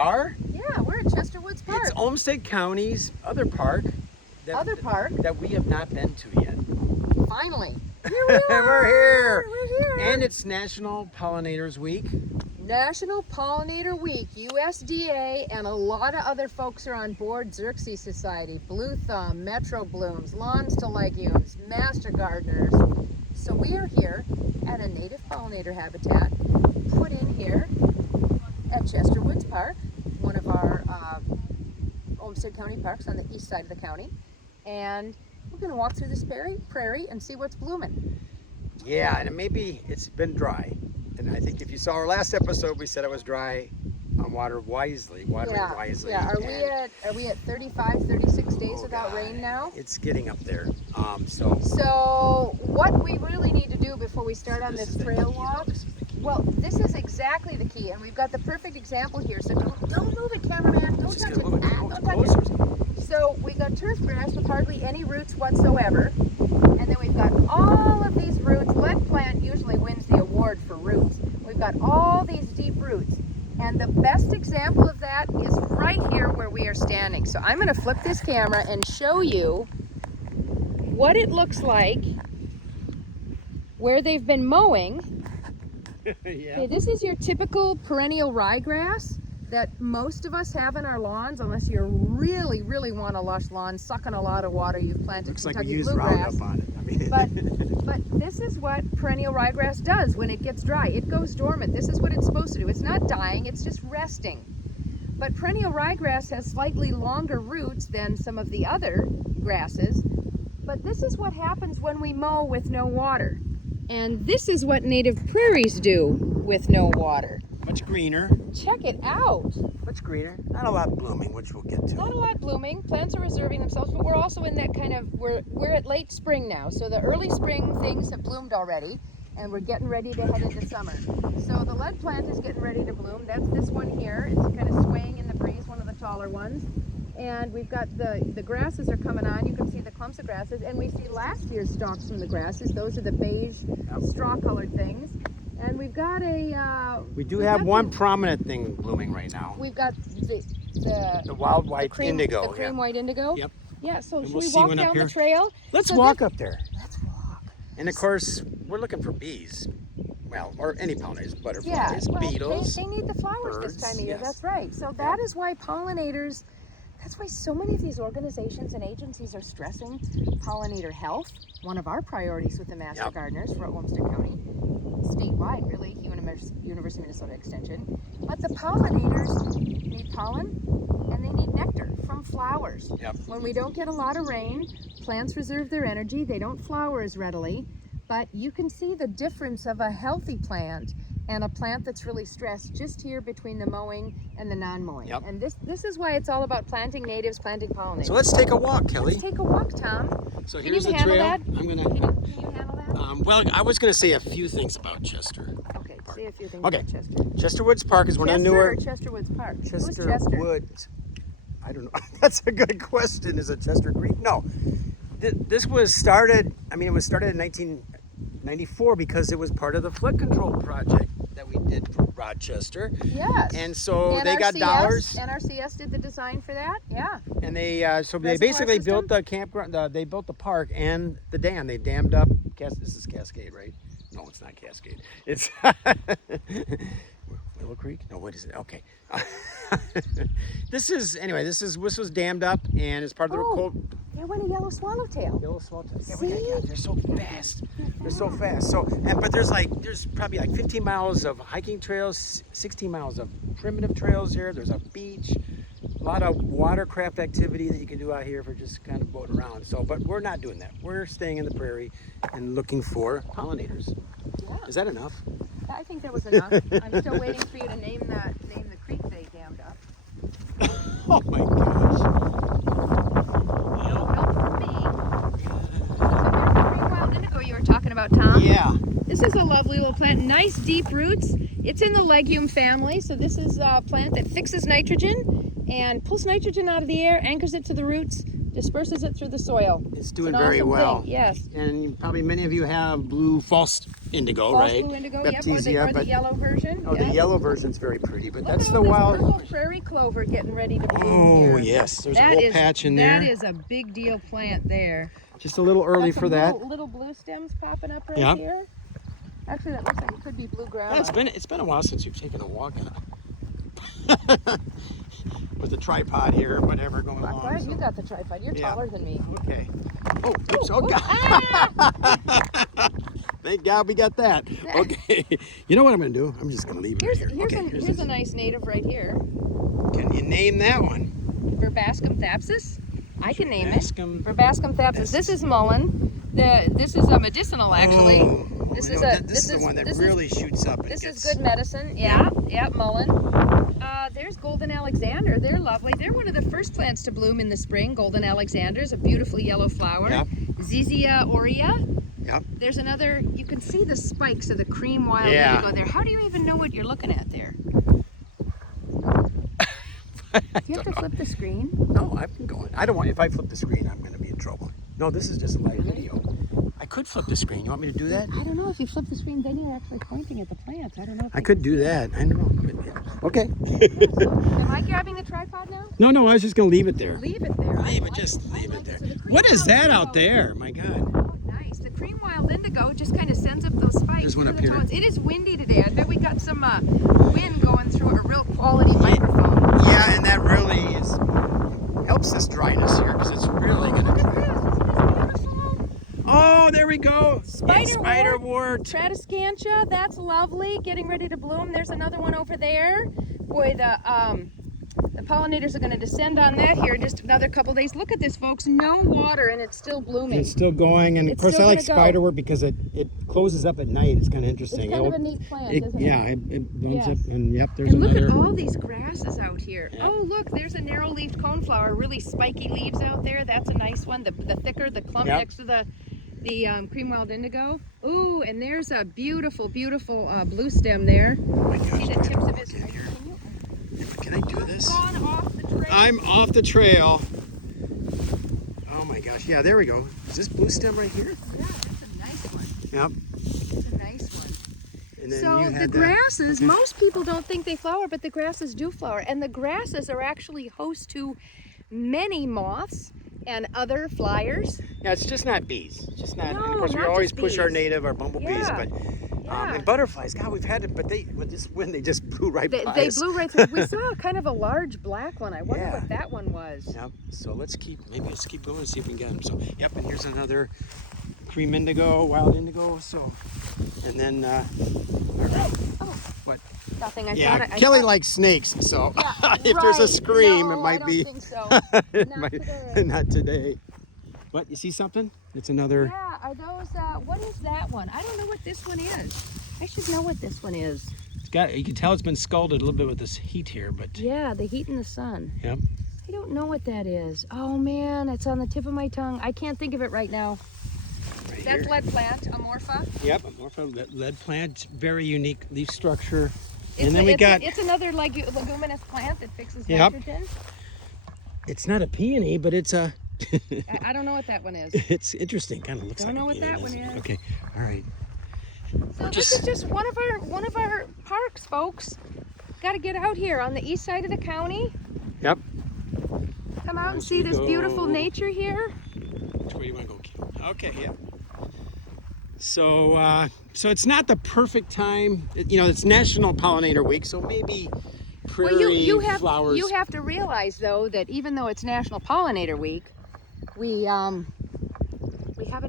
are? Yeah, we're at Chester Woods Park. It's Olmsted County's other park. That we have not been to yet. Finally. Here we are. We're here. We're here. And it's National Pollinators Week. National Pollinator Week, USDA, and a lot of other folks are on board. Xerxes Society, Blue Thumb, Metro Blooms, Lawns to Legumes, Master Gardeners. So we are here at a native pollinator habitat put in here at Chester Woods Park, one of our Olmsted County parks on the east side of the county. And we're going to walk through this prairie and see what's blooming. Yeah, and maybe it's been dry. And I think if you saw our last episode, we said it was dry on watering wisely. Yeah, are we at 35, 36 days without rain now? It's getting up there. So what we really need to do before we start on this trail walk, well, this is exactly the key, and we've got the perfect example here. So don't move it, cameraman. Don't touch it. Don't touch it. So we got turf grass with hardly any roots whatsoever, and then we've got all of these roots. Lead plant usually wins the award for roots. We've got all these deep roots, and the best example of that is right here where we are standing. So I'm going to flip this camera and show you what it looks like where they've been mowing. Yeah. Okay, this is your typical perennial ryegrass that most of us have in our lawns, unless you really, really want a lush lawn, sucking a lot of water. You've planted Looks like Kentucky we used bluegrass. Roundup on it. I mean, But this is what perennial ryegrass does when it gets dry. It goes dormant. This is what it's supposed to do. It's not dying, it's just resting. But perennial ryegrass has slightly longer roots than some of the other grasses. But this is what happens when we mow with no water. And this is what native prairies do with no water. much greener. Check it out. Much greener. Not a lot blooming, which we'll get to. Not a lot blooming. Plants are reserving themselves, but we're also in that kind of, we're at late spring now. So the early spring things have bloomed already, and we're getting ready to head into summer. So the lead plant is getting ready to bloom. That's this one here. It's kind of swaying in the breeze, one of the taller ones. And we've got the grasses are coming on. You can see the clumps of grasses, and we see last year's stalks from the grasses. Those are the beige straw-colored things. And we've got a... we do have one prominent thing blooming right now. We've got the wild white indigo. The cream white indigo. Yep. Yeah, so should we'll we see walk one up down here. the trail? Let's So walk up there. Let's walk. And of course, we're looking for bees. Well, or any pollinators, butterflies, well, beetles. They need the flowers birds, this time of year. yes. That's right. So that is why pollinators, that's why so many of these organizations and agencies are stressing pollinator health. One of our priorities with the Master Gardeners for Olmsted County, statewide really, University of Minnesota Extension. But the pollinators need pollen and they need nectar from flowers. Yep. When we don't get a lot of rain, plants reserve their energy. They don't flower as readily. But you can see the difference of a healthy plant and a plant that's really stressed just here between the mowing and the non-mowing. Yep. And this is why it's all about planting natives, planting pollinators. So let's take a walk, Kelly. Let's take a walk, Tom. So Can here's you the handle trail. that? I'm gonna. Can you handle that? Well, I was gonna say a few things about Chester. Okay, say a few things Okay. about Chester. Chester Woods Park is one of the Chester newer. or Chester Woods Park? Who's Chester Chester? Woods. I don't know. That's a good question. Is it Chester Creek? No. This was started. I mean, it was started in 1994 because it was part of the flood control project that we did for Rochester. Yes. And so they got dollars. NRCS did the design for that. Yeah. And they so they Reservoir basically system? built the campground. They built the park and the dam. They dammed up. This is Cascade, right? No, it's not Cascade. It's Willow Creek. No, what is it? Okay. This was dammed up and it's part of the cold. There went a yellow swallowtail. Yellow swallowtail. See? Yeah, they're so fast. They're so fast. So, but there's probably like 15 miles of hiking trails, 16 miles of primitive trails here. There's a beach, a lot of watercraft activity that you can do out here for just kind of boating around. So, but we're not doing that. We're staying in the prairie and looking for pollinators. Yeah. Is that enough? I think that was enough. I'm still waiting for you to name the creek they dammed up. Oh my gosh. No help from me. So here's the green wild indigo you were talking about, Tom. Yeah. This is a lovely little plant, nice deep roots. It's in the legume family, so this is a plant that fixes nitrogen and pulls nitrogen out of the air, anchors it to the roots, disperses it through the soil. It's doing an very awesome well. thing, yes. And probably many of you have blue false indigo, False right? blue indigo, Baptisia, or the yellow version. Oh, the yellow version's very pretty, but Look that's at the all this wild. purple prairie clover getting ready to bloom Oh, here. yes. There's a whole patch in there. That is a big deal plant there. Just a little early for that. Little blue stems popping up right here. Actually, that looks like it could be blue grama. Yeah, it's been a while since you've taken a walk in with the tripod here or whatever going on. Brian, you got the tripod. You're taller than me. Okay. Oh, oops. Oh, God. Ah! Thank God we got that. Okay. You know what I'm going to do? I'm just going to leave it here. Here's a nice native right here. Can you name that one? Verbascum thapsus. I can name it. Verbascum Thapsus. This is mullein. This is a medicinal, actually. Oh, this is the one that really shoots up. This is good medicine. Yeah, mullein. There's golden Alexander. They're lovely. They're one of the first plants to bloom in the spring. Golden Alexander is a beautiful yellow flower. Yep. Zizia aurea. Yep. There's another. You can see the spikes of the cream wild indigo there. How do you even know what you're looking at there? Do you have to flip the screen? No, I've been going. I don't want. If I flip the screen, I'm going to be in trouble. No, this is just a live video. I could flip the screen. You want me to do that? I don't know. If you flip the screen, then you're actually pointing at the plants. I don't know. I could do that. I don't know. Okay. Am I grabbing the tripod now? No, I was just going to leave it there. Leave it there. Leave it there. What is that out there? My God. Oh, nice. The cream wild indigo just kind of sends up those spikes. There's one up here. It is windy today. I bet we got some wind going through a real quality microphone. Yeah, and that really helps this dryness here because it's really going to dry. Oh, there we go. Spiderwort. Tradescantia, that's lovely. Getting ready to bloom. There's another one over there. Boy, the pollinators are going to descend on that here in just another couple days. Look at this, folks. No water, and it's still blooming. It's still going, and of course I like spiderwort because it closes up at night. It's kind of interesting. It's kind of a neat plant, isn't it? Yeah, it blows up, and there's and another. Look at all these grasses out here. Yeah. Oh, look, there's a narrow-leaved coneflower, really spiky leaves out there. That's a nice one. The thicker, the clump next to the cream wild indigo. Ooh, and there's a beautiful, beautiful blue stem there. Oh my gosh, see the tips of his. Can I do this? Gone off the trail. I'm off the trail. Oh my gosh, yeah, there we go. Is this blue stem right here? Yeah, that's a nice one. Yep. That's a nice one. And then So the grasses, most people don't think they flower, but the grasses do flower. And the grasses are actually host to many moths and other flyers. Yeah, it's just not bees. It's just not. No, and of course, we not always just push our bees. native, our bumblebees, Yeah. but Yeah. and butterflies. God, we've had it, but with this wind, they just blew right by They us. blew right through. We saw kind of a large black one. I wonder Yeah. what that one was. Yep. So let's keep going and see if we can get them. So yep, and here's another cream indigo, wild indigo. So, and then what? Nothing. I Yeah, thought Kelly likes snakes, so Yeah, if there's a right. scream, No, it might I don't be. think so. It Not might- today. Not today. What? You see something? It's another. Yeah, are those, what is that one? I don't know what this one is. I should know what this one is. It's got. You can tell it's been scalded a little bit with this heat here, but. Yeah, the heat in the sun. Yep. I don't know what that is. Oh man, it's on the tip of my tongue. I can't think of it right now. Right That's here. lead plant, Amorpha. Yep, Amorpha lead plant, very unique leaf structure. It's And then we got. It's another leguminous plant that fixes Yep. nitrogen. It's not a peony, but it's a. I don't know what that one is. It's interesting. Kind of looks Don't like. know a what peony, that one doesn't it? is. Okay. All right. So this is just one of our parks, folks. Got to get out here on the east side of the county. Yep. Come out and As see we this go. beautiful nature here. Which way do you want to go, Kim? Okay. Yeah. So, so it's not the perfect time. It's National Pollinator Week, so maybe prairie you flowers. You have to realize though that even though it's National Pollinator Week, we haven't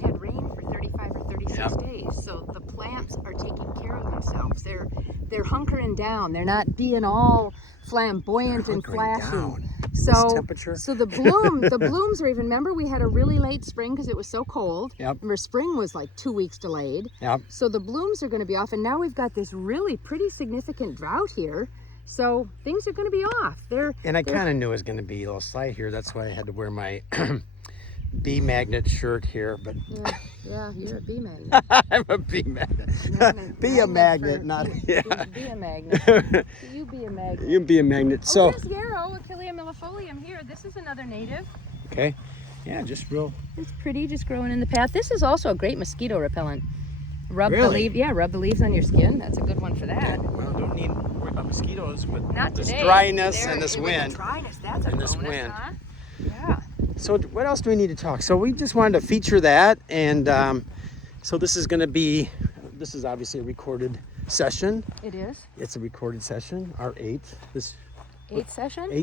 had rain for 35 or 36 Yep. days. So the plants are taking care of themselves. They're hunkering down. They're not being all flamboyant and Hunkering flashy. down. So, This temperature. so the blooms are even. Remember, we had a really late spring because it was so cold. Yep. Remember, spring was like 2 weeks delayed. Yep. So the blooms are going to be off, and now we've got this really pretty significant drought here. So things are going to be off. And I kind of knew it was going to be a little slight here. That's why I had to wear my bee magnet shirt here. But yeah, you're a bee magnet. I'm a bee magnet. Be a Magnet magnet, for- not Be a magnet. You be a magnet. You can be a magnet. Oh, So there's yarrow, Achillea millefolium here. This is another native. okay. Yeah, just real. It's pretty, just growing in the path. This is also a great mosquito repellent. Rub the Really? rub the leaves on your skin. That's a good one for that. Well, don't need to worry about mosquitoes, but Not this today. dryness There, and this with wind. The dryness, that's a And this bonus, wind. huh? Yeah. So what else do we need to talk? So we just wanted to feature that, and so this is obviously a recorded session. It is. It's a recorded session, our eighth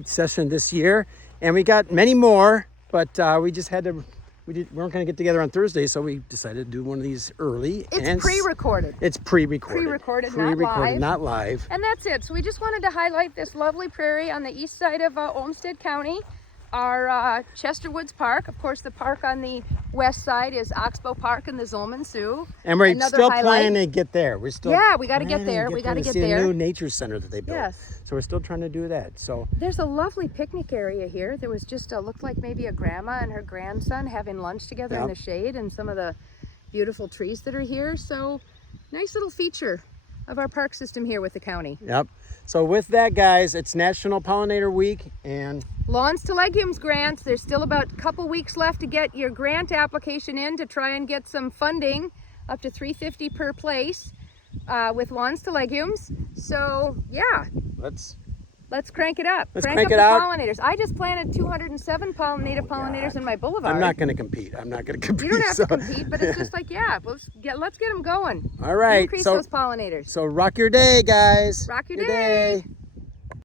Session this year, and we got many more, but we just had to. We weren't going to get together on Thursday, so we decided to do one of these early. It's pre-recorded. It's pre-recorded. Pre-recorded, not live. And that's it. So we just wanted to highlight this lovely prairie on the east side of Olmsted County. Our Chester Woods Park. Of course, the park on the west side is Oxbow Park and the Zolman Sioux. And we're Another still highlight. planning to get there. We're still We got to get there. We got to get see there. a new nature center that they built. Yes. So we're still trying to do that. So There's a lovely picnic area here. There was just looked like maybe a grandma and her grandson having lunch together in the shade and some of the beautiful trees that are here. So nice little feature of our park system here with the county. Yep. So with that, guys, it's National Pollinator Week, and Lawns to Legumes grants. There's still about a couple weeks left to get your grant application in to try and get some funding, up to $350 per place with Lawns to Legumes. So yeah, let's crank it up. Let's crank crank up it the out. pollinators. I just planted 207 native pollinators in my boulevard. I'm not going to compete. I'm not going to compete. You don't have so. to compete, but it's just like, yeah, let's get them going. All right. Increase So those pollinators. rock your day, guys. Rock your day.